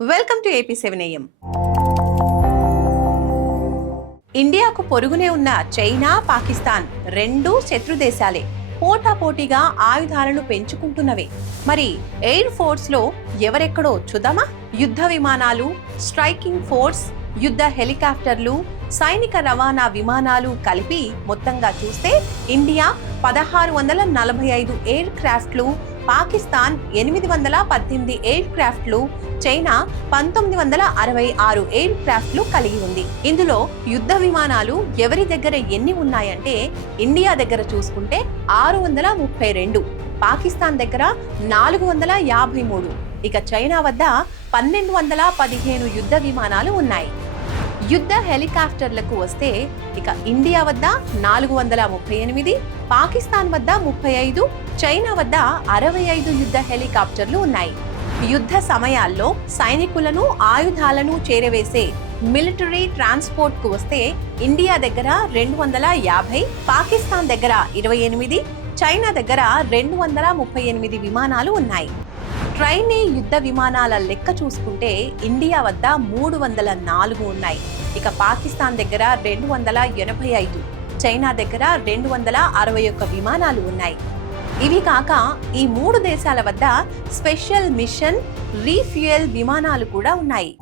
Welcome to AP7 AM. ఇండియాకు పొరుగునే ఉన్న China, Pakistan రెండూ శత్రు దేశాలే. పోటాపోటీగా ఆయుధాలను పెంచుకుంటున్నవే. మరి ఎయిర్ ఫోర్స్ లో ఎవరెక్కడో చూద్దామా? యుద్ధ విమానాలు, స్ట్రైకింగ్ ఫోర్స్, యుద్ధ హెలికాప్టర్లు, సైనిక రవాణా విమానాలు కలిపి మొత్తంగా చూస్తే ఇండియా 1645 ఎయిర్ క్రాఫ్ట్లు, పాకిస్తాన్ 818 ఎయిర్ క్రాఫ్ట్లు, చైనా 1966 ఎయిర్ క్రాఫ్ట్లు కలిగి ఉంది. ఇందులో యుద్ధ విమానాలు ఎవరి దగ్గర ఎన్ని ఉన్నాయంటే ఇండియా దగ్గర చూసుకుంటే 632, పాకిస్తాన్ దగ్గర 453, ఇక చైనా వద్ద 1215 యుద్ధ విమానాలు ఉన్నాయి. యుద్ధ హెలికాప్టర్లకు వస్తే ఇక ఇండియా వద్ద 438, పాకిస్తాన్ వద్ద 35, చైనా వద్ద 65 యుద్ధ హెలికాప్టర్లు ఉన్నాయి. యుద్ధ సమయాల్లో సైనికులను, ఆయుధాలను చేరవేసే మిలిటరీ ట్రాన్స్పోర్ట్ కు వస్తే ఇండియా దగ్గర 250, పాకిస్తాన్ దగ్గర 28, చైనా దగ్గర 238 విమానాలు ఉన్నాయి. ట్రైనీ యుద్ధ విమానాల లెక్క చూసుకుంటే ఇండియా వద్ద 304 ఉన్నాయి. ఇక పాకిస్తాన్ దగ్గర 285, చైనా దగ్గర 261 విమానాలు ఉన్నాయి. ఇవి కాక ఈ 3 దేశాల వద్ద స్పెషల్ మిషన్, రీఫ్యూయల్ విమానాలు కూడా ఉన్నాయి.